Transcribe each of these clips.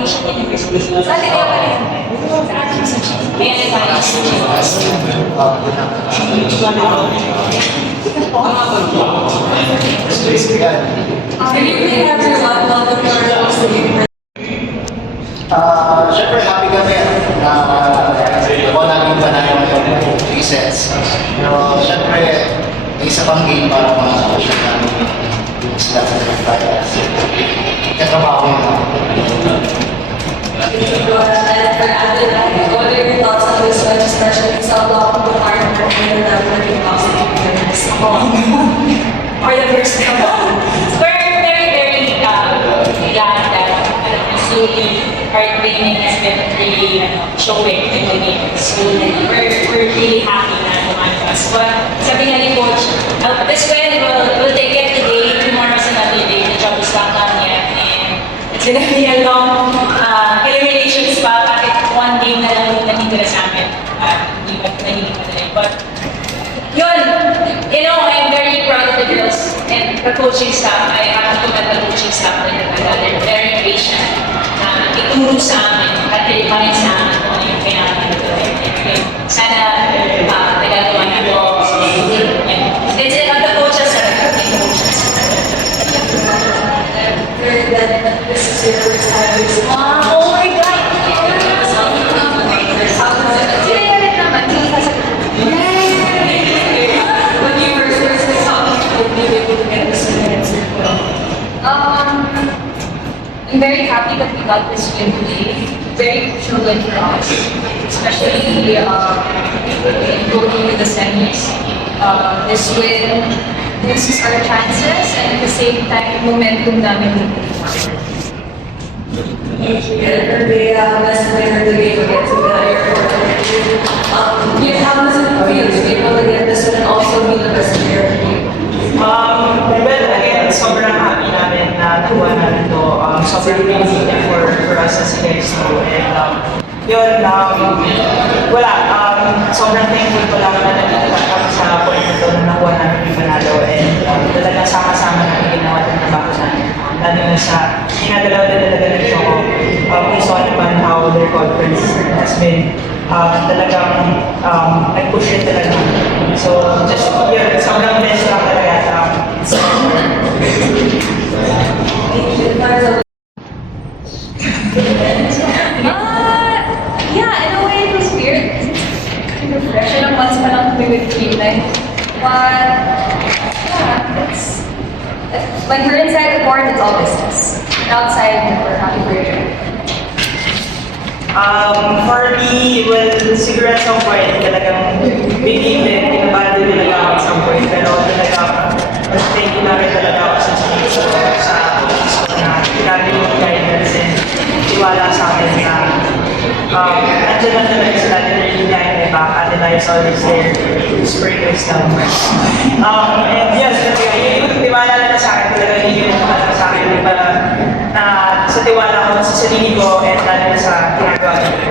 Asian University. Saan kayo pa rin? Ayan, Siyempre, happy kami na ako namin pa namin yung 3 sets. Pero siyempre, may isa pang game para ma-shoot namin yung sila sa Fire. Katrabaho mo na. For Adelaide, what are your thoughts on this one, especially sa block of the partner and the working positive winners for the first time? We're very glad that slowly our training has been really showing in the game. So we're really happy na lumalabas. But sabi nga ni Coach, this way we'll take it today, tomorrow's another day, the job is not done yet. And it's gonna be a long eliminations pa, kahit one game na lang natitira sa amin. Hindi pa tuloy. But yun, you know, I'm very proud of the girls and the coaching staff. I have to commend the coaching staff na they're very patient. Ituro sa amin at i-remind sa amin kung ano yung kailangan nito. Sana nagagawa na ito. It's the coaches that are the coaches. This is your first time. Oh my God! When you first was talking, you would be able to get this minutes. I'm very happy that we got this win today. Very crucial win for us, especially going into the semis. This win boosts our chances and at the same time, momentum namin moving forward. Best player of the game against the how does it feel to be able to get this one and also be the best player of the game? Well, again, sobrang happy namin na nakuha namin ito. Sobrang pinigyan for us as you guys know. And yun, wala. Sobrang thankful ko lang na nandito kami sa point na ito na nakuha namin yung panalo. And talagang sama-sama na ginawa ng trabaho namin. Lalo na sa ginagalaw na talaga ng Choco. We saw naman how their conference has been talagang nag-push rin talaga. So, just yun, sobrang blessed lang talaga. Yeah, in a way it was weird. Kind of fresh. Ilang months pa lang kami with team life. But, yeah, it's... When we're inside the court, it's all business. Outside, we're happy for each other. For me, well, siguro at some point, talagang believe din, kinabahan din talaga ako at some point. Pero talaga, thank you na rin talaga ako sa coaches ko na grabe yung guidance and tiwala sa akin na nandiyan lang talaga sila din rin behind my back. Adela is always there to spread us down. And yes, yung tiwala na sa akin talaga yun yung talaga sa akin. Para sa tiwala ko sa sarili ko and lalo sa ginagawa ko.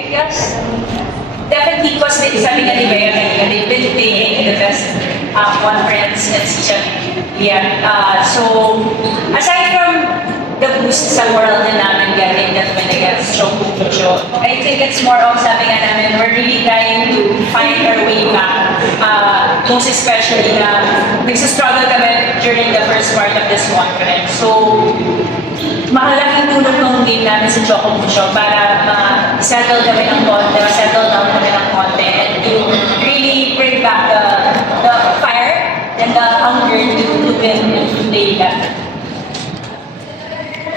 Yes, definitely because sabi nga ni Bea, they've been playing the best conference and season. Yeah. So, aside from the boost sa moral na namin getting that when against Choco, I think it's more of sabi nga namin, we're really trying to find our way back. Most especially na nagsastruggle kami during the first part of this conference. So, mahalaking tulong ng game namin sa Choco para settle kami ng konti, settle down kami ng konti, and to really bring back the fire and the hunger to win and to play better.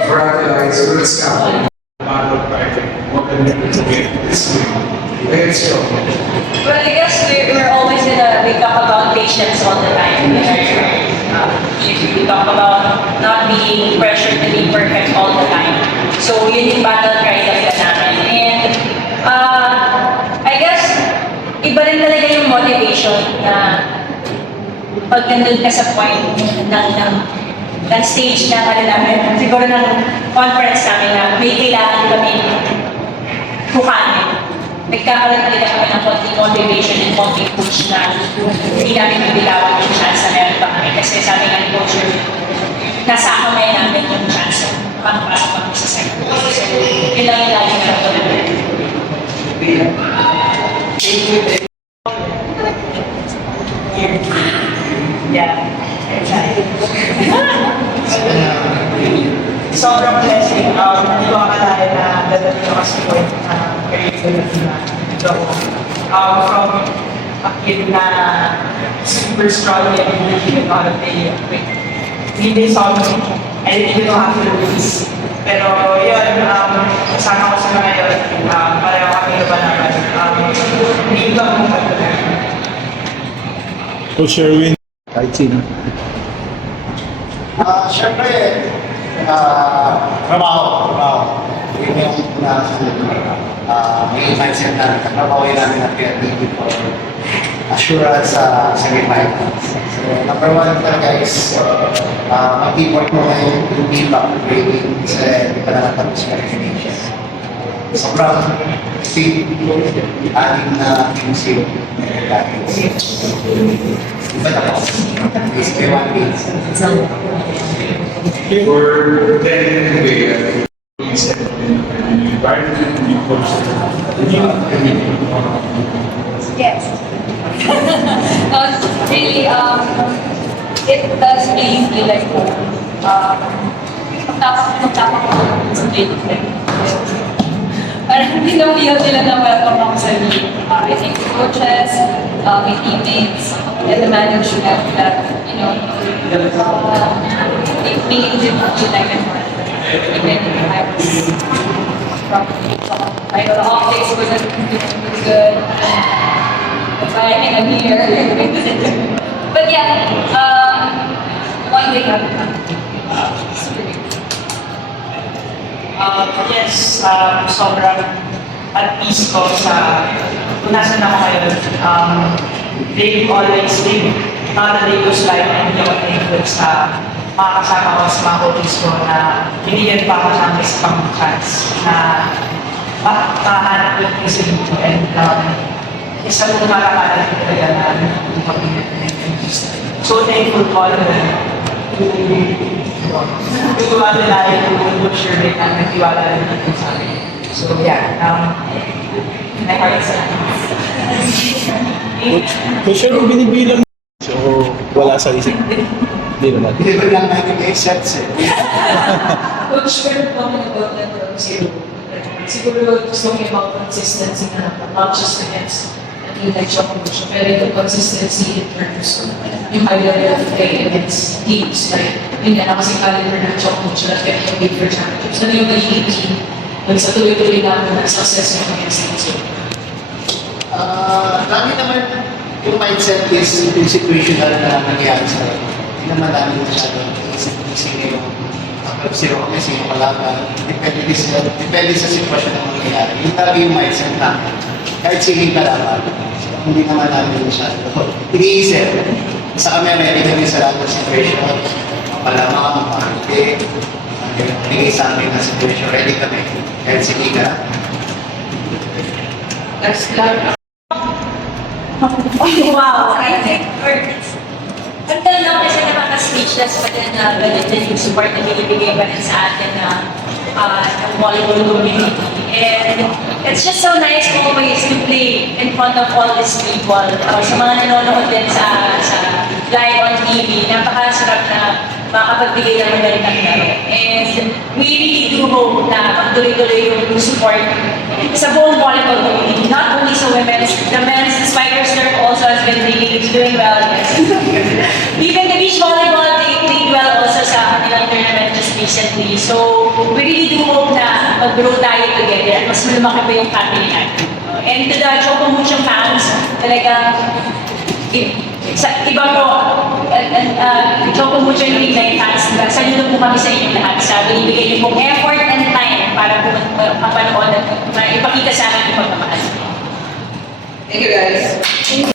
For Adelaide, good scouting. What can you do to get this week? Let's go. Well, I guess we're always we talk about patience all the time. We talk about not being pressured to be perfect all the time. So, yun yung battle cry talaga namin. And, I guess, iba rin talaga yung motivation na pag nandun ka sa point ng stage na namin, siguro ng conference namin na may kailangan kami kukanin. Nagkakaroon talaga kami ng konting motivation and konting push na hindi namin bibitawan yung chance na meron pa kami. Kasi sabi nga ni Coach, nasa Yeah. Sobrang blessing. Hindi ko akalain na dadating ako sa point na career ko na dito ako. From a kid na super struggling and didn't know how to pay quick. Hindi saw me, I didn't know how to lose. Pero yun, kasama ko sa mga yun, pareho kami lumalaban. Hindi ko akong pagkakas. Coach Sherwin, kahit sino. Siyempre, trabaho. Yun yung nasunod. May mindset na trabahoin namin na creativity for assurance sa semi-finals. So, number one talaga is mag-teamwork mo ngayon yung team back grading kasi hindi pa nakatapos ka recognition. Sobrang team, anim na team zero. Iba na po. Basically, one game. For then anyway, we said the environment we posted. Yes. Really, it does really feel like home. Pagtapos ko sa training. Parang hindi na feel nila na welcome ako sa league. I think the coaches, my teammates, and the management that, you know, it made it feel like a home. Even if I was from I know the optics wasn't good. That's why I think I'm here. But yeah, one thing Yes, sobrang at peace ko sa kung nasan ako ngayon. They always live, not a day goes by na hindi ako thankful sa mga kasama ko sa mga coaches ko na binigyan pa ako ng isang chance na makahanap yung isa dito. And isa kong marakalan ko talaga na hindi ko so thankful ko all of them. Nagtiwala tayo kung sure rin na nagtiwala rin natin sa akin. So yeah, my heart is Coach Sherwin, binibilang so wala sa isip. Hindi naman. Deliver lang natin yung sets eh. Coach, we're talking about that from zero. Siguro talking about consistency na not just against a team like Chocomucho, pero yung consistency in terms of yung high level of play against teams like yun nga kasi caliber ng Chocomucho that can compete for championships. Ano yung naging team sa tuloy-tuloy namin ng success yung against teams? Dami naman yung mindset is yung situational na nangyayari sa akin. Hindi naman namin masyadong isip-isip yung zero kami, sino kalaban. Depende sa sitwasyon na mangyayari. Yung talaga yung mindset namin. Kahit sige kalaban, hindi naman namin masyadong iniisip. Sa kami ready kami sa lahat ng situation. Malamang, makakite, bigay sa amin na situation, ready kami. Kahit sige kalaban. That's like, wow, I think until now kasi nakaka-speechless pa din na ganyan din yung support na binibigay pa rin sa atin na ng volleyball community. And it's just so nice always to play in front of all these people. Sa mga nanonood din sa live on TV, napakasarap na makapagbigay ng magandang laro. And we really do hope na magtuloy-tuloy yung support sa buong volleyball community, not only sa women's, the men's, the Spider Surf also has been really doing well. Even the beach volleyball, they played well also sa kanilang tournament just recently. So, we really do hope na mag-grow tayo together at mas lumaki pa yung family natin. And to the Chocomucho fans, talagang iba po, Chocomucho and Green Line fans, saludo po kami sa inyong lahat sa binibigay niyo pong effort and time para po mapanood at ipakita sa amin yung pagmamahal. Thank you guys.